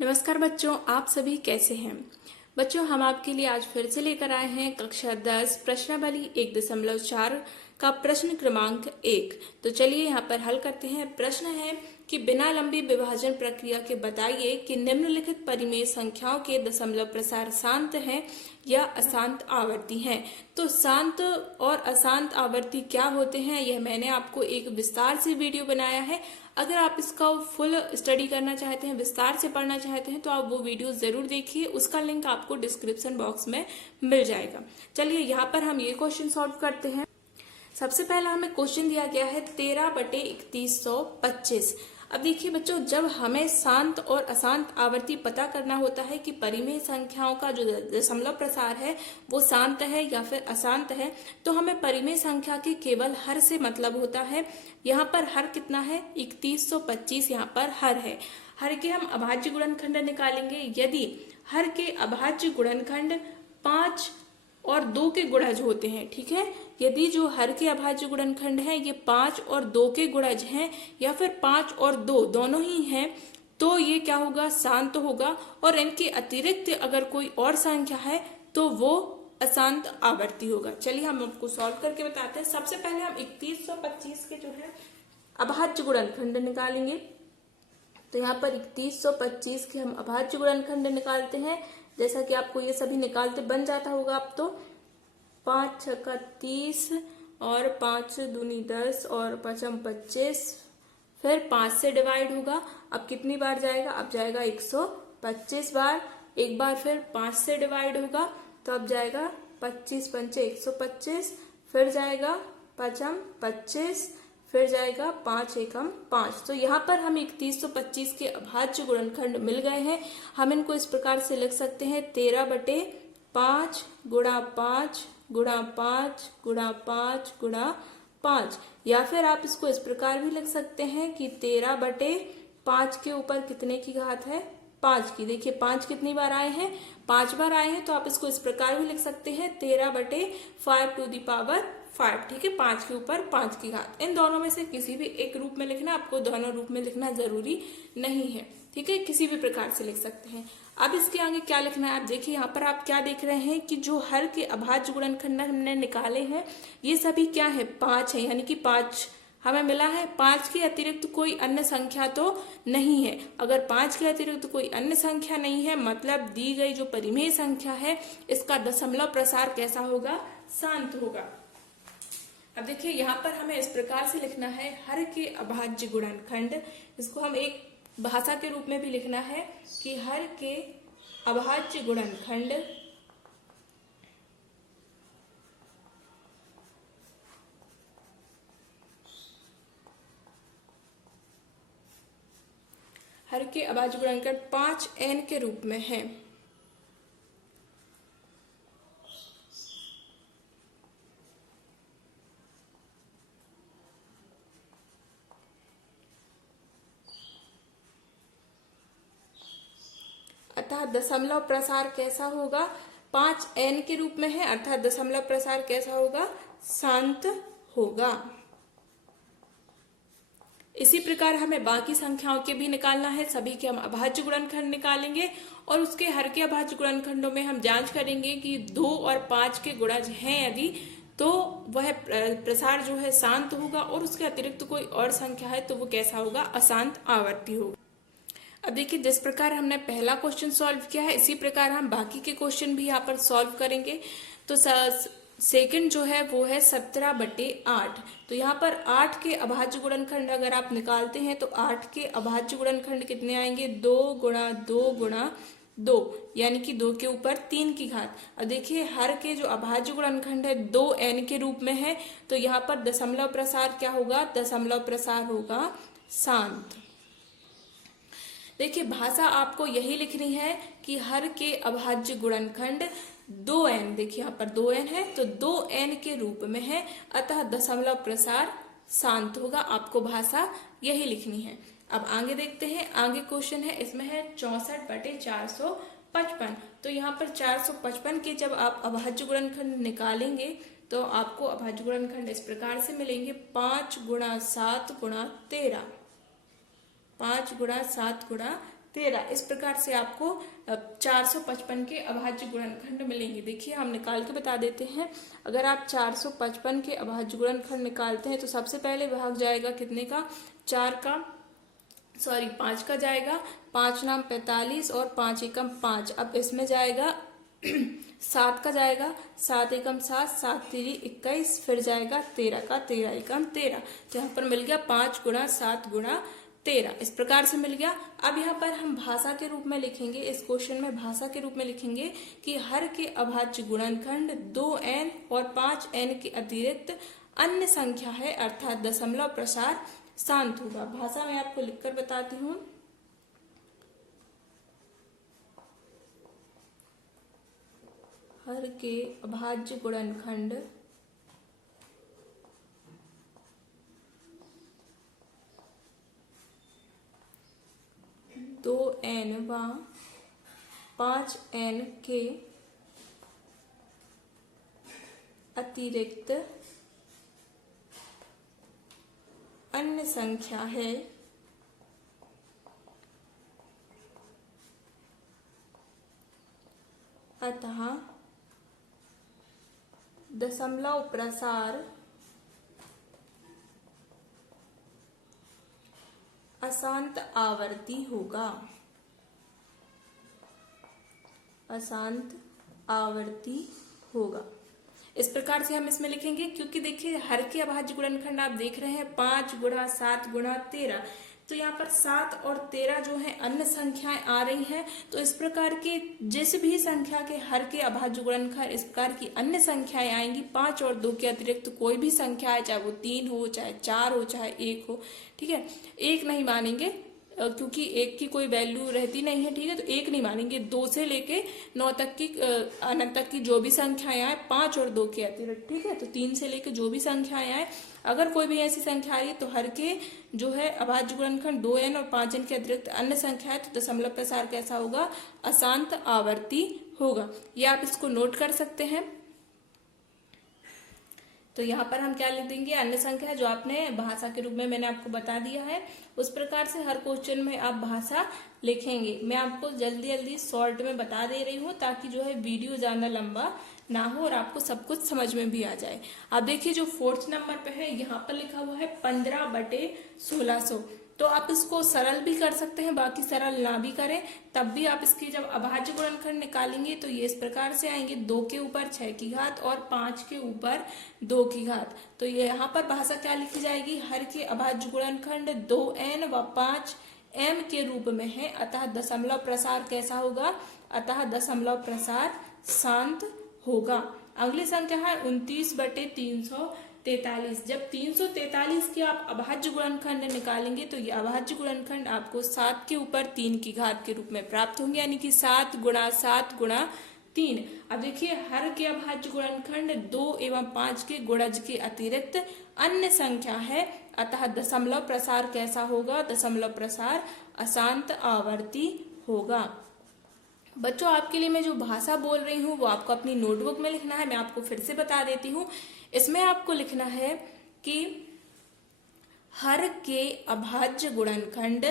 नमस्कार बच्चों, आप सभी कैसे हैं। बच्चों, हम आपके लिए आज फिर से लेकर आए हैं कक्षा 10 प्रश्नावली 1.4 का प्रश्न क्रमांक 1। तो चलिए यहाँ पर हल करते हैं। प्रश्न है कि बिना लंबी विभाजन प्रक्रिया के बताइए कि निम्नलिखित परिमेय संख्याओं के दशमलव प्रसार शांत हैं या अशांत आवर्ती हैं। तो शांत और अशांत आवर्ती क्या होते हैं, यह मैंने आपको एक विस्तार से वीडियो बनाया है। अगर आप इसका फुल स्टडी करना चाहते हैं, विस्तार से पढ़ना चाहते हैं, तो आप वो वीडियो जरूर देखिए। उसका लिंक आपको डिस्क्रिप्शन बॉक्स में मिल जाएगा। चलिए यहाँ पर हम ये क्वेश्चन सॉल्व करते हैं। सबसे पहला हमें क्वेश्चन दिया गया है 13/3125। अब देखिए बच्चों, जब हमें शांत और अशांत आवर्ती पता करना होता है कि परिमेय संख्याओं का जो दशमलव प्रसार है वो शांत है या फिर अशांत है, तो हमें परिमेय संख्या के केवल हर से मतलब होता है। यहाँ पर हर कितना है, 3125 यहाँ पर हर है। हर के हम अभाज्य गुणनखंड निकालेंगे। यदि हर के अभाज्य गुणनखंड 5 और 2 के गुणज होते हैं, ठीक है, यदि जो हर के अभाज्य गुणनखंड है ये 5 और 2 के गुणज हैं या फिर 5 और 2 दोनों ही हैं, तो ये क्या होगा, शांत होगा। और इनके अतिरिक्त अगर कोई और संख्या है तो वो अशांत आवर्ती होगा। चलिए हम आपको सॉल्व करके बताते हैं। सबसे पहले हम 3125 के जो है अभाज्य गुणनखंड निकालेंगे। तो यहाँ पर 3125 के हम अभाज्य गुणनखंड निकालते हैं। जैसा कि आपको ये सभी निकालते बन जाता होगा। अब तो 5 छक्का 30 और 5 दूनी 10 और 5 25, फिर 5 से डिवाइड होगा। अब कितनी बार जाएगा, अब जाएगा 125 बार। एक बार फिर 5 से डिवाइड होगा तो अब जाएगा 25 पंचे 125, फिर जाएगा 5 25, फिर जाएगा 5 एकम 5। तो यहाँ पर हम 3125 के अभाज्य गुणनखंड मिल गए हैं। हम इनको इस प्रकार से लिख सकते हैं 13/5 गुणा 5 गुणा 5 गुणा 5 गुणा 5। या फिर आप इसको इस प्रकार भी लिख सकते हैं कि 13/5 के ऊपर कितने की घात है, 5 की। देखिए 5 कितनी बार आए हैं, 5 बार आए हैं। तो आप इसको इस प्रकार भी लिख सकते हैं 13/5 टू दी पावर 5, ठीक है, 5 के ऊपर 5 की घात। इन दोनों में से किसी भी एक रूप में लिखना, आपको दोनों रूप में लिखना जरूरी नहीं है, ठीक है, किसी भी प्रकार से लिख सकते हैं। अब इसके आगे क्या लिखना है, आप देखिए यहाँ पर आप क्या देख रहे हैं कि जो हर के अभाज्य गुणनखंड हमने निकाले हैं ये सभी क्या है, 5 है, यानी कि 5 हमें मिला है। 5 के अतिरिक्त कोई अन्य संख्या तो नहीं है। अगर 5 के अतिरिक्त कोई अन्य संख्या नहीं है, मतलब दी गई जो परिमेय संख्या है इसका दशमलव प्रसार कैसा होगा, शांत होगा। अब देखिए यहाँ पर हमें इस प्रकार से लिखना है हर के अभाज्य गुणनखंड। इसको हम एक भाषा के रूप में भी लिखना है कि हर के अभाज्य गुणनखंड हर के अभाज्य गुणनखंड 5n के रूप में है। अर्थात दशमलव प्रसार कैसा होगा, 5n के रूप में है, अर्थात दशमलव प्रसार कैसा होगा, शांत होगा। इसी प्रकार हमें बाकी संख्याओं के भी निकालना है। सभी के हम अभाज्य गुणनखंड निकालेंगे और उसके हर के अभाज्य गुणनखंडों में हम जांच करेंगे कि 2 और 5 के गुणज हैं यदि, तो वह प्रसार जो है शांत होगा, और उसके अतिरिक्त कोई और संख्या है तो वो कैसा होगा, अशांत आवर्ती होगा। अब देखिए जिस प्रकार हमने पहला क्वेश्चन सॉल्व किया है इसी प्रकार हम बाकी के क्वेश्चन भी यहाँ पर सॉल्व करेंगे। तो सेकंड जो है वो है 17/8। तो यहाँ पर 8 के अभाज्य गुणनखंड अगर आप निकालते हैं तो 8 के अभाज्य गुणनखंड कितने आएंगे, 2 गुणा 2 गुणा 2, यानी कि 2 के ऊपर 3 की घात। अब देखिए हर के जो अभाज्य गुणनखंड है 2n के रूप में है, तो यहाँ पर दशमलव प्रसार क्या होगा, दशमलव प्रसार होगा शांत। देखिए भाषा आपको यही लिखनी है कि हर के अभाज्य गुणनखंड 2n, देखिए यहाँ पर 2n है तो 2n के रूप में है, अतः दशमलव प्रसार शांत होगा। आपको भाषा यही लिखनी है। अब आगे देखते हैं, आगे क्वेश्चन है, इसमें है 64/455। तो यहाँ पर 455 के जब आप अभाज्य गुणनखंड निकालेंगे तो आपको अभाज्य गुणनखंड इस प्रकार से मिलेंगे 5 गुणा 7 गुणा 13, 5 गुणा 7 गुणा 13। इस प्रकार से आपको 455 के अभाज्य गुणनखंड मिलेंगे। देखिए हम निकाल के बता देते हैं। अगर आप 455 के अभाज्य गुणनखंड निकालते हैं तो सबसे पहले भाग जाएगा कितने का, 5 का जाएगा, 5 नाम 45 और 5 एकम 5। अब इसमें जाएगा 7 का जाएगा, 7 एकम 7, 7 तिरी 21, फिर जाएगा 13 का, 13 एकम 13। तो यहाँ पर मिल गया 5 गुणा 7 गुणा 13, इस प्रकार से मिल गया। अब यहाँ पर हम भाषा के रूप में लिखेंगे, इस क्वेश्चन में भाषा के रूप में लिखेंगे कि हर के अभाज्य गुणनखंड 2n और 5n के अतिरिक्त अन्य संख्या है, अर्थात दशमलव प्रसार शांत होगा। भाषा में आपको लिखकर बताती हूँ। हर के अभाज्य गुणनखंड 2n व 5n के अतिरिक्त अन्य संख्या है, अतः दशमलव प्रसार अशांत आवर्ती होगा। अशांत आवर्ती होगा, इस प्रकार से हम इसमें लिखेंगे। क्योंकि देखिए हर के अभाज्य गुणनखंड आप देख रहे हैं 5 गुणा 7 गुणा 13, तो यहाँ पर 7 और 13 जो है अन्य संख्याएं आ रही हैं। तो इस प्रकार के जिस भी संख्या के हर के अभाज्य गुणनखंड इस प्रकार की अन्य संख्याएं आएंगी, 5 और 2 के अतिरिक्त कोई भी संख्या है, चाहे वो 3 हो, चाहे 4 हो, चाहे 1 हो, ठीक है। 1 नहीं मानेंगे क्योंकि 1 की कोई वैल्यू रहती नहीं है, ठीक है। तो 1 नहीं मानेंगे, 2 से लेके 9 तक की अनंत तक की जो भी संख्याएं आए 5 और 2 के अतिरिक्त, ठीक है। तो 3 से लेके जो भी संख्याएं आए, अगर कोई भी ऐसी संख्या आई तो हर के जो है अभाज्य गुणनखंड 2n और 5n के अतिरिक्त अन्य संख्या है, तो दशमलव प्रसार कैसा होगा, अशांत आवर्ती होगा। ये आप इसको नोट कर सकते हैं। तो यहाँ पर हम क्या लिख देंगे, अन्य संख्या, जो आपने भाषा के रूप में मैंने आपको बता दिया है। उस प्रकार से हर क्वेश्चन में आप भाषा लिखेंगे। मैं आपको जल्दी जल्दी शॉर्ट में बता दे रही हूँ ताकि जो है वीडियो ज्यादा लंबा ना हो और आपको सब कुछ समझ में भी आ जाए। अब देखिए जो 4th नंबर पे है, यहाँ पर लिखा हुआ है 15/1600। तो आप इसको सरल भी कर सकते हैं, बाकी सरल ना भी करें तब भी आप इसके जब अभाज्य गुणनखंड निकालेंगे तो ये इस प्रकार से आएंगे, 2 के ऊपर 6 की घात और 5 के ऊपर 2 की घात। तो ये यहाँ पर भाषा क्या लिखी जाएगी, हर के अभाज्य गुणनखंड 2n व 5m के रूप में है, अतः दशमलव प्रसार कैसा होगा, अतः दशमलव प्रसार शांत होगा। अगली संख्या है 29/343। जब 343 के आप अभाज्य गुणनखंड निकालेंगे तो ये अभाज्य गुणनखंड आपको 7 के ऊपर 3 की घात के रूप में प्राप्त होंगे, यानी कि 7 गुणा 7 गुणा 3। अब देखिए हर के अभाज्य गुणनखंड 2 एवं 5 के गुणज के अतिरिक्त अन्य संख्या है, अतः दशमलव प्रसार कैसा होगा, दशमलव प्रसार अशांत आवर्ती होगा। बच्चों आपके लिए मैं जो भाषा बोल रही हूँ वो आपको अपनी नोटबुक में लिखना है। मैं आपको फिर से बता देती हूँ। इसमें आपको लिखना है कि हर के अभाज्य गुणनखंड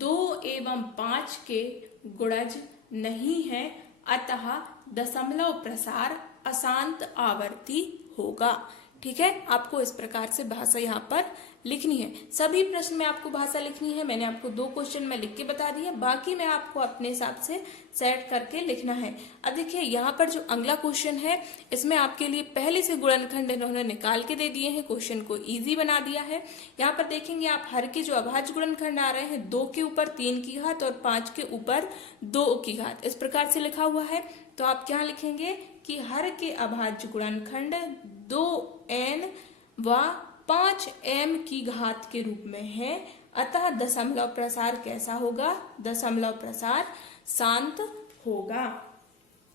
2 एवं 5 के गुणज नहीं है, अतः दशमलव प्रसार अशांत आवर्ती होगा। ठीक है, आपको इस प्रकार से भाषा यहाँ पर लिखनी है। सभी प्रश्न में आपको भाषा लिखनी है। मैंने आपको 2 क्वेश्चन में लिख के बता दिए, बाकी मैं आपको अपने हिसाब से सेट करके लिखना है। अब देखिए यहाँ पर जो अगला क्वेश्चन है इसमें आपके लिए पहले से गुणनखंड इन्होंने निकाल के दे दिए हैं, क्वेश्चन को इजी बना दिया है। यहाँ पर देखेंगे आप हर के जो अभाज्य गुणनखंड आ रहे हैं 2 के ऊपर 3 की घात और 5 के ऊपर 2 की घात, इस प्रकार से लिखा हुआ है। तो आप क्या लिखेंगे कि हर के अभाज्य गुणनखंड 2n व 5m की घात के रूप में है, अतः दशमलव प्रसार कैसा होगा, दशमलव प्रसार शांत होगा।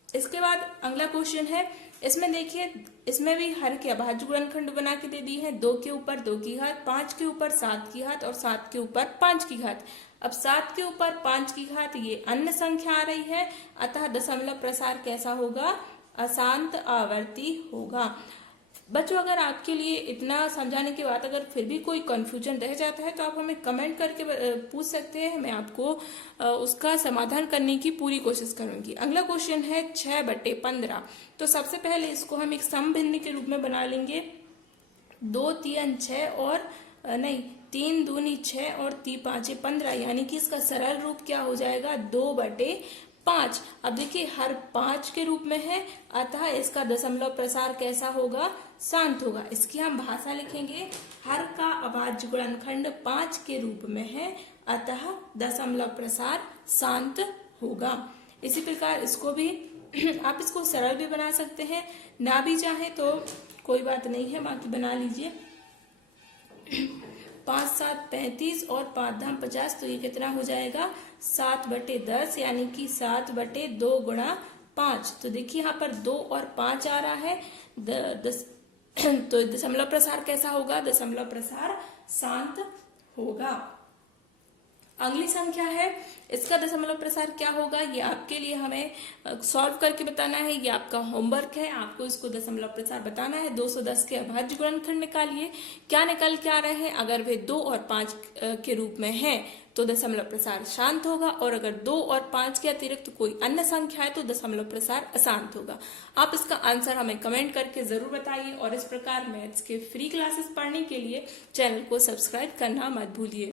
इसके बाद अगला क्वेश्चन है, इसमें देखिए इसमें भी हर के अभाज्य गुणनखंड बना के दे दी है, 2 के ऊपर 2 की घात, 5 के ऊपर 7 की घात और 7 के ऊपर 5 की घात। अब 7 के ऊपर 5 की घात ये अन्य संख्या आ रही है, अतः दशमलव प्रसार कैसा होगा, अशांत आवर्ती होगा। बच्चों, अगर आपके लिए इतना समझाने के बाद अगर फिर भी कोई कंफ्यूजन रह जाता है तो आप हमें कमेंट करके पूछ सकते हैं। मैं आपको उसका समाधान करने की पूरी कोशिश करूंगी। अगला क्वेश्चन है 6/15। तो सबसे पहले इसको हम एक समभिन्न के रूप में बना लेंगे। 2 3 6 और नहीं 3 दूनी 6 और 3 5 15, यानी कि इसका सरल रूप क्या हो जाएगा, 2/5। अब देखिए हर 5 के रूप में है, अतः इसका दशमलव प्रसार कैसा होगा, शांत होगा। इसकी हम भाषा लिखेंगे, हर का अभाज्य गुणनखंड 5 के रूप में है, अतः दशमलव प्रसार शांत होगा। इसी प्रकार इसको भी आप इसको सरल भी बना सकते हैं, ना भी चाहे तो कोई बात नहीं है, बाकी बना लीजिए। 5 7 35 और 5 धाम 50, तो ये कितना हो जाएगा, 7/10, यानी कि 7/2 गुणा 5। तो देखिए यहाँ पर 2 और 5 आ रहा है, तो दशमलव प्रसार कैसा होगा, दशमलव प्रसार शांत होगा। अगली संख्या है, इसका दशमलव प्रसार क्या होगा, ये आपके लिए हमें सॉल्व करके बताना है। ये आपका होमवर्क है, आपको इसको दशमलव प्रसार बताना है। 210 के अभाज्य गुणनखंड निकालिए। क्या निकल के आ रहे हैं, अगर वे 2 और 5 के रूप में हैं तो दशमलव प्रसार शांत होगा, और अगर 2 और 5 के अतिरिक्त तो कोई अन्य संख्या है तो दशमलव प्रसार अशांत होगा। आप इसका आंसर हमें कमेंट करके जरूर बताइए, और इस प्रकार मैथ्स के फ्री क्लासेस पढ़ने के लिए चैनल को सब्सक्राइब करना मत भूलिए।